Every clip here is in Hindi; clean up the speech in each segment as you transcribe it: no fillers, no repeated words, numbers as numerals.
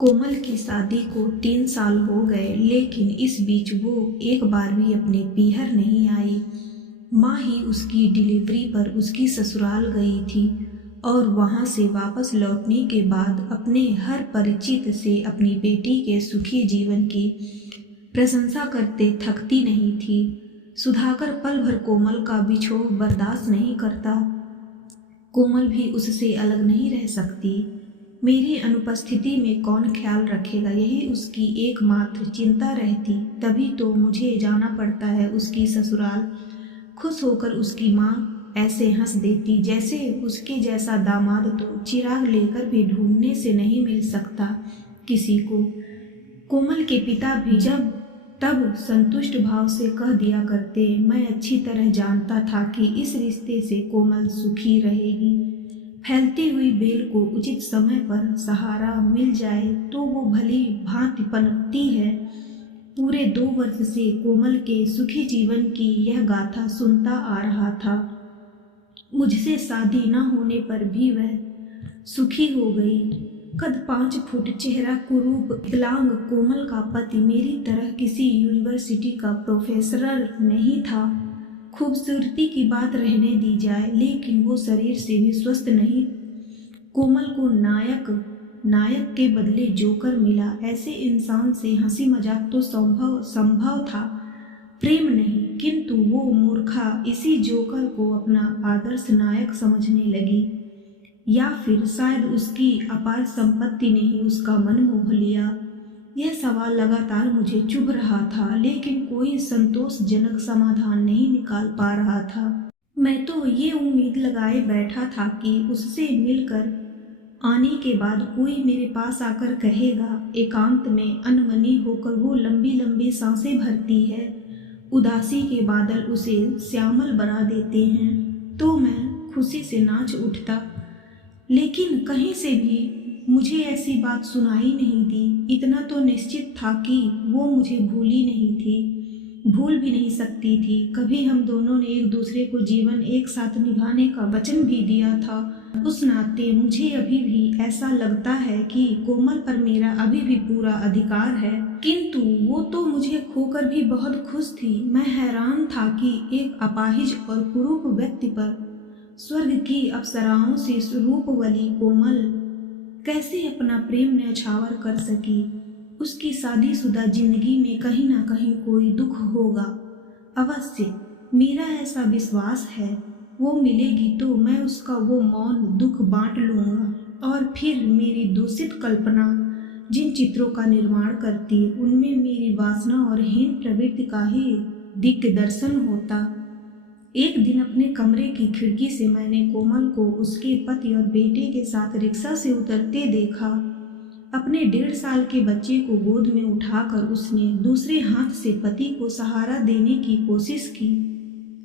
कोमल की शादी को 3 साल हो गए, लेकिन इस बीच वो एक बार भी अपने पीहर नहीं आई। माँ ही उसकी डिलीवरी पर उसकी ससुराल गई थी और वहाँ से वापस लौटने के बाद अपने हर परिचित से अपनी बेटी के सुखी जीवन की प्रशंसा करते थकती नहीं थी। सुधाकर पल भर कोमल का बिछोह बर्दाश्त नहीं करता। कोमल भी उससे अलग नहीं रह सकती। मेरी अनुपस्थिति में कौन ख्याल रखेगा, यही उसकी एकमात्र चिंता रहती। तभी तो मुझे जाना पड़ता है उसकी ससुराल। खुश होकर उसकी माँ ऐसे हंस देती जैसे उसके जैसा दामाद तो चिराग लेकर भी ढूंढने से नहीं मिल सकता किसी को। कोमल के पिता भी जब तब संतुष्ट भाव से कह दिया करते, मैं अच्छी तरह जानता था कि इस रिश्ते से कोमल सुखी रहेगी। फैलती हुई बेल को उचित समय पर सहारा मिल जाए तो वो भली भांति पनपती है। पूरे 2 वर्ष से कोमल के सुखी जीवन की यह गाथा सुनता आ रहा था। मुझसे शादी न होने पर भी वह सुखी हो गई। कद 5 फुट, चेहरा कुरूप, विकलांग कोमल का पति मेरी तरह किसी यूनिवर्सिटी का प्रोफेसर नहीं था। खूबसूरती की बात रहने दी जाए, लेकिन वो शरीर से भी स्वस्थ नहीं। कोमल को नायक के बदले जोकर मिला। ऐसे इंसान से हंसी मजाक तो संभव था, प्रेम नहीं। किंतु वो मूर्खा इसी जोकर को अपना आदर्श नायक समझने लगी, या फिर शायद उसकी अपार संपत्ति ने ही उसका मन मोह लिया। यह सवाल लगातार मुझे चुभ रहा था, लेकिन कोई संतोषजनक समाधान नहीं निकाल पा रहा था। मैं तो ये उम्मीद लगाए बैठा था कि उससे मिलकर आने के बाद कोई मेरे पास आकर कहेगा। एकांत में अनमनी होकर वो लंबी लंबी सांसें भरती है, उदासी के बादल उसे श्यामल बना देते हैं, तो मैं खुशी से नाच उठता। लेकिन कहीं से भी मुझे ऐसी बात सुनाई नहीं दी। इतना तो निश्चित था कि वो मुझे भूली नहीं थी, भूल भी नहीं सकती थी। कभी हम दोनों ने एक दूसरे को जीवन एक साथ निभाने का वचन भी दिया था। उस नाते मुझे अभी भी ऐसा लगता है कि कोमल पर मेरा अभी भी पूरा अधिकार है। किंतु वो तो मुझे खोकर भी बहुत खुश थी। मैं हैरान था कि एक अपाहिज और कुरूप व्यक्ति पर स्वर्ग की अप्सराओं से रूपवती कोमल कैसे अपना प्रेम न्यौछावर कर सकी। उसकी शादीशुदा जिंदगी में कहीं ना कहीं कोई दुख होगा अवश्य, मेरा ऐसा विश्वास है। वो मिलेगी तो मैं उसका वो मौन दुख बांट लूँगा, और फिर मेरी दूषित कल्पना जिन चित्रों का निर्माण करती, उनमें मेरी वासना और हीन प्रवृत्ति का ही दिग्दर्शन होता। एक दिन अपने कमरे की खिड़की से मैंने कोमल को उसके पति और बेटे के साथ रिक्शा से उतरते देखा। अपने 1.5 साल के बच्चे को गोद में उठाकर उसने दूसरे हाथ से पति को सहारा देने की कोशिश की,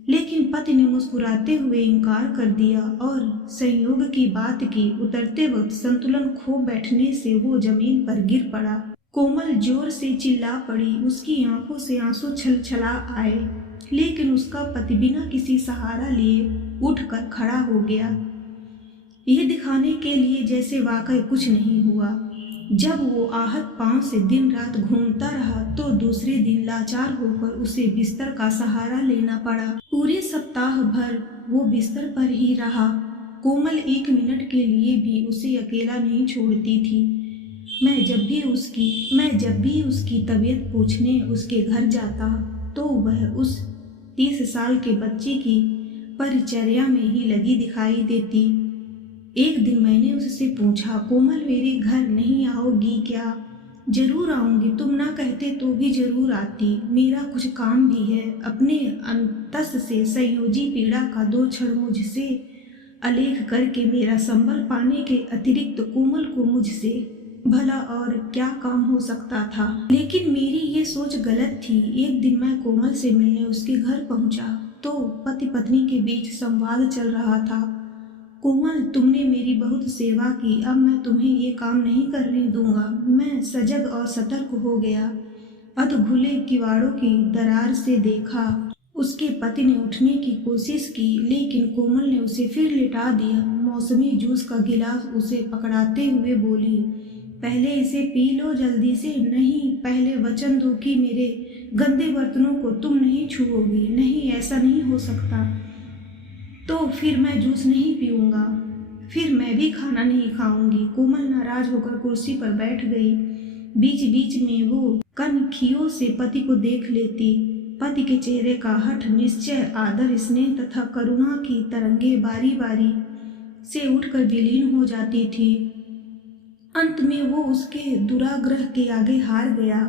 लेकिन पति ने मुस्कुराते हुए इनकार कर दिया और संयोग की बात की उतरते वक्त संतुलन खो बैठने से वो जमीन पर गिर पड़ा। कोमल जोर से चिल्ला पड़ी, उसकी आंखों से आंसू छलछला आए, लेकिन उसका पति बिना किसी सहारा लिए उठकर खड़ा हो गया, ये दिखाने के लिए जैसे वाकई कुछ नहीं हुआ। जब वो आहत पांव से दिन रात घूमता रहा तो दूसरे दिन लाचार होकर उसे बिस्तर का सहारा लेना पड़ा। पूरे सप्ताह भर वो बिस्तर पर ही रहा। कोमल 1 मिनट के लिए भी उसे अकेला नहीं छोड़ती थी। मैं जब भी उसकी तबीयत पूछने उसके घर जाता तो वह उस 30 साल के बच्चे की परिचर्या में ही लगी दिखाई देती। एक दिन मैंने उससे पूछा, कोमल मेरे घर नहीं आओगी क्या? जरूर आऊंगी, तुम ना कहते तो भी जरूर आती, मेरा कुछ काम भी है। अपने अंतस से संयोजी पीड़ा का 2 क्षण मुझसे अलेख करके मेरा संबल पाने के अतिरिक्त कोमल को मुझसे भला और क्या काम हो सकता था। लेकिन मेरी ये सोच गलत थी। एक दिन मैं कोमल से मिलने उसके घर पहुंचा तो पति पत्नी के बीच संवाद चल रहा था। कोमल, तुमने मेरी बहुत सेवा की, अब मैं तुम्हें ये काम नहीं करने दूंगा। मैं सजग और सतर्क हो गया। अधखुले किवाड़ों की दरार से देखा। उसके पति ने उठने की कोशिश की, लेकिन कोमल ने उसे फिर लिटा दिया। मौसमी जूस का गिलास उसे पकड़ाते हुए बोली, पहले इसे पी लो जल्दी से। नहीं, पहले वचन दो कि मेरे गंदे बर्तनों को तुम नहीं छुओगी। नहीं, ऐसा नहीं हो सकता। तो फिर मैं जूस नहीं पीऊँगा, फिर मैं भी खाना नहीं खाऊंगी। कोमल नाराज होकर कुर्सी पर बैठ गई। बीच बीच में वो कनखियों से पति को देख लेती। पति के चेहरे का हठ, निश्चय, आदर, स्नेह तथा करुणा की तरंगे बारी बारी से उठकर विलीन हो जाती थी। अंत में वो उसके दुराग्रह के आगे हार गया।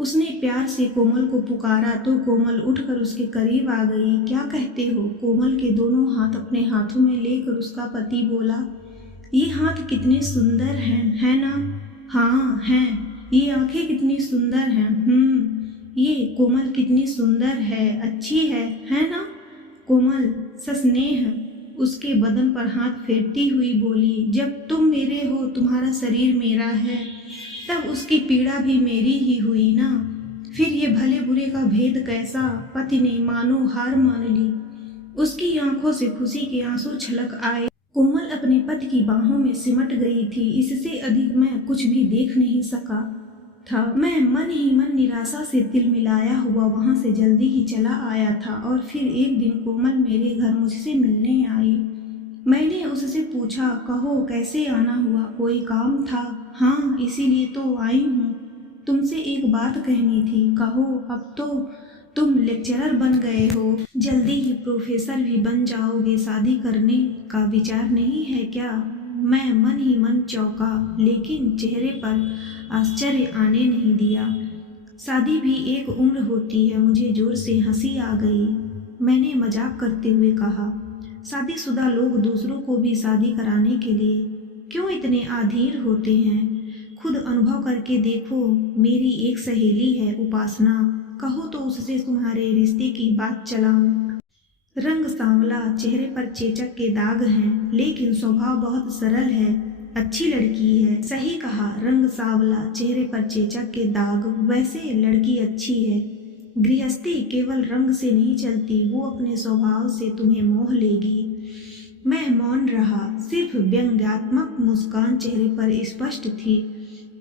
उसने प्यार से कोमल को पुकारा तो कोमल उठकर उसके करीब आ गई। क्या कहते हो? कोमल के दोनों हाथ अपने हाथों में लेकर उसका पति बोला। ये हाथ कितने सुंदर हैं, है ना? हाँ हैं। ये आंखें कितनी सुंदर हैं। ये कोमल कितनी सुंदर है, अच्छी है ना? कोमल सस्नेह उसके बदन पर हाथ फेरती हुई बोली, जब तुम मेरे हो, तुम्हारा शरीर मेरा है, तब उसकी पीड़ा भी मेरी ही हुई ना। फिर ये भले बुरे का भेद कैसा? पति ने मानो हार मान ली। उसकी आंखों से खुशी के आंसू छलक आए। कोमल अपने पति की बाहों में सिमट गई थी। इससे अधिक मैं कुछ भी देख नहीं सका था। मैं मन ही मन निराशा से तिलमिलाया हुआ वहां से जल्दी ही चला आया था। और फिर एक दिन कोमल मेरे घर मुझसे मिलने आई। मैंने उससे पूछा, कहो कैसे आना हुआ? कोई काम था? हाँ, इसीलिए तो आई हूँ। तुमसे एक बात कहनी थी। कहो। अब तो तुम लेक्चरर बन गए हो, जल्दी ही प्रोफेसर भी बन जाओगे। शादी करने का विचार नहीं है क्या? मैं मन ही मन चौंका, लेकिन चेहरे पर आश्चर्य आने नहीं दिया। शादी भी एक उम्र होती है। मुझे जोर से हंसी आ गई। मैंने मजाक करते हुए कहा, शादीशुदा लोग दूसरों को भी शादी कराने के लिए क्यों इतने आधीर होते हैं? खुद अनुभव करके देखो। मेरी एक सहेली है, उपासना। कहो तो उससे तुम्हारे रिश्ते की बात चलाऊं। रंग सांवला, चेहरे पर चेचक के दाग हैं, लेकिन स्वभाव बहुत सरल है। अच्छी लड़की है। सही कहा, रंग सांवला, चेहरे पर चेचक के दाग। वैसे लड़की अच्छी है। गृहस्थी केवल रंग से नहीं चलती, वो अपने स्वभाव से तुम्हें मोह लेगी। मैं मौन रहा। सिर्फ व्यंग्यात्मक मुस्कान चेहरे पर स्पष्ट थी।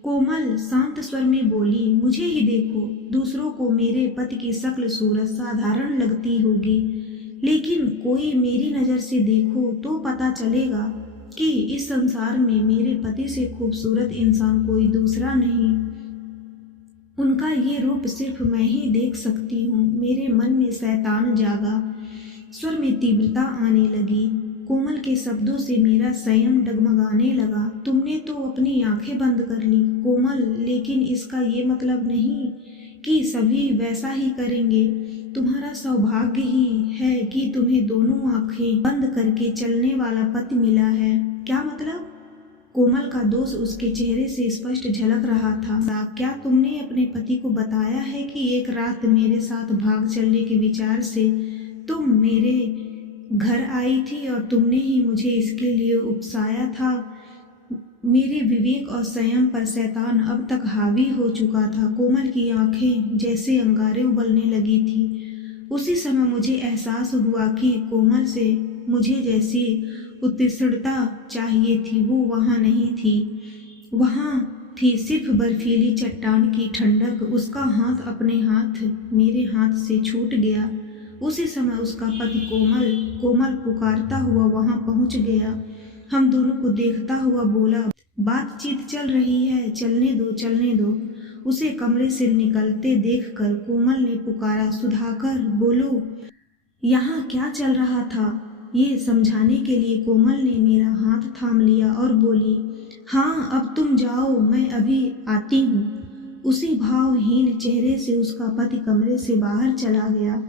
कोमल शांत स्वर में बोली, मुझे ही देखो। दूसरों को मेरे पति की शक्ल सूरत साधारण लगती होगी, लेकिन कोई मेरी नज़र से देखो तो पता चलेगा कि इस संसार में मेरे पति से खूबसूरत इंसान कोई दूसरा नहीं। उनका ये रूप सिर्फ मैं ही देख सकती हूँ। मेरे मन में शैतान जागा। स्वर में तीव्रता आने लगी। कोमल के शब्दों से मेरा संयम डगमगाने लगा। तुमने तो अपनी आंखें बंद कर ली कोमल, लेकिन इसका ये मतलब नहीं कि सभी वैसा ही करेंगे। तुम्हारा सौभाग्य ही है कि तुम्हें दोनों आंखें बंद करके चलने वाला पति मिला है। क्या मतलब? कोमल का दोष उसके चेहरे से स्पष्ट झलक रहा था। क्या तुमने अपने पति को बताया है कि एक रात मेरे साथ भाग चलने के विचार से तुम मेरे घर आई थी और तुमने ही मुझे इसके लिए उकसाया था? मेरे विवेक और संयम पर शैतान अब तक हावी हो चुका था। कोमल की आंखें जैसे अंगारे उबलने लगी थी। उसी समय मुझे एहसास हुआ कि कोमल से मुझे जैसी उत्तीर्णता चाहिए थी वो वहाँ नहीं थी। वहाँ थी सिर्फ बर्फीली चट्टान की ठंडक। उसका हाथ अपने हाथ मेरे हाथ से छूट गया। उसी समय उसका पति कोमल पुकारता हुआ वहाँ पहुँच गया। हम दोनों को देखता हुआ बोला, बातचीत चल रही है, चलने दो। उसे कमरे से निकलते देखकर कोमल ने पुकारा, सुधाकर बोलो। यहाँ क्या चल रहा था? ये समझाने के लिए कोमल ने मेरा हाथ थाम लिया और बोली, हाँ अब तुम जाओ, मैं अभी आती हूँ। उसी भावहीन चेहरे से उसका पति कमरे से बाहर चला गया।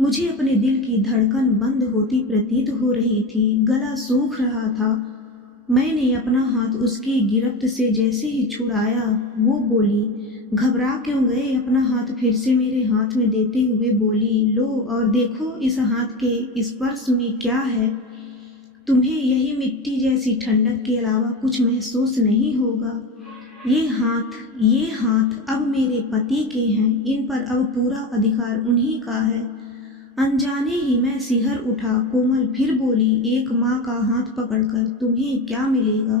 मुझे अपने दिल की धड़कन बंद होती प्रतीत हो रही थी। गला सूख रहा था। मैंने अपना हाथ उसकी गिरफ्त से जैसे ही छुड़ाया, वो बोली, घबरा क्यों गए? अपना हाथ फिर से मेरे हाथ में देते हुए बोली, लो और देखो इस हाथ के स्पर्श में क्या है। तुम्हें यही मिट्टी जैसी ठंडक के अलावा कुछ महसूस नहीं होगा। ये हाथ अब मेरे पति के हैं। इन पर अब पूरा अधिकार उन्हीं का है। अनजाने ही मैं सिहर उठा। कोमल फिर बोली, एक माँ का हाथ पकड़कर तुम्हें क्या मिलेगा?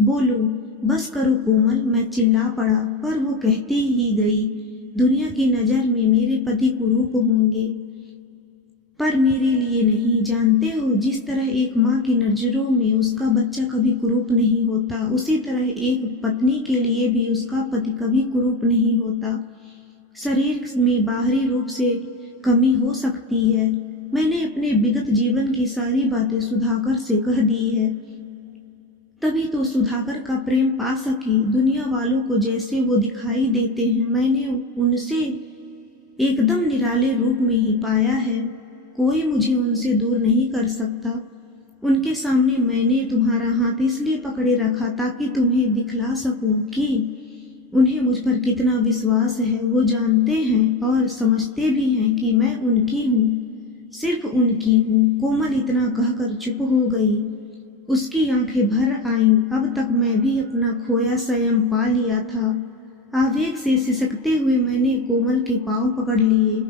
बोलो। बस करो कोमल, मैं चिल्ला पड़ा, पर वो कहती ही गई, दुनिया की नज़र में मेरे पति कुरूप होंगे, पर मेरे लिए नहीं। जानते हो, जिस तरह एक माँ की नज़रों में उसका बच्चा कभी कुरूप नहीं होता, उसी तरह एक पत्नी के लिए भी उसका पति कभी कुरूप नहीं होता। शरीर में बाहरी रूप से कमी हो सकती है। मैंने अपने विगत जीवन की सारी बातें सुधाकर से कह दी है, तभी तो सुधाकर का प्रेम पा सकी। दुनिया वालों को जैसे वो दिखाई देते हैं, मैंने उनसे एकदम निराले रूप में ही पाया है। कोई मुझे उनसे दूर नहीं कर सकता। उनके सामने मैंने तुम्हारा हाथ इसलिए पकड़े रखा ताकि तुम्हें दिखला सकूं कि उन्हें मुझ पर कितना विश्वास है। वो जानते हैं और समझते भी हैं कि मैं उनकी हूँ, सिर्फ उनकी हूँ। कोमल इतना कहकर चुप हो गई। उसकी आंखें भर आईं। अब तक मैं भी अपना खोया संयम पा लिया था। आवेग से सिसकते हुए मैंने कोमल के पांव पकड़ लिए।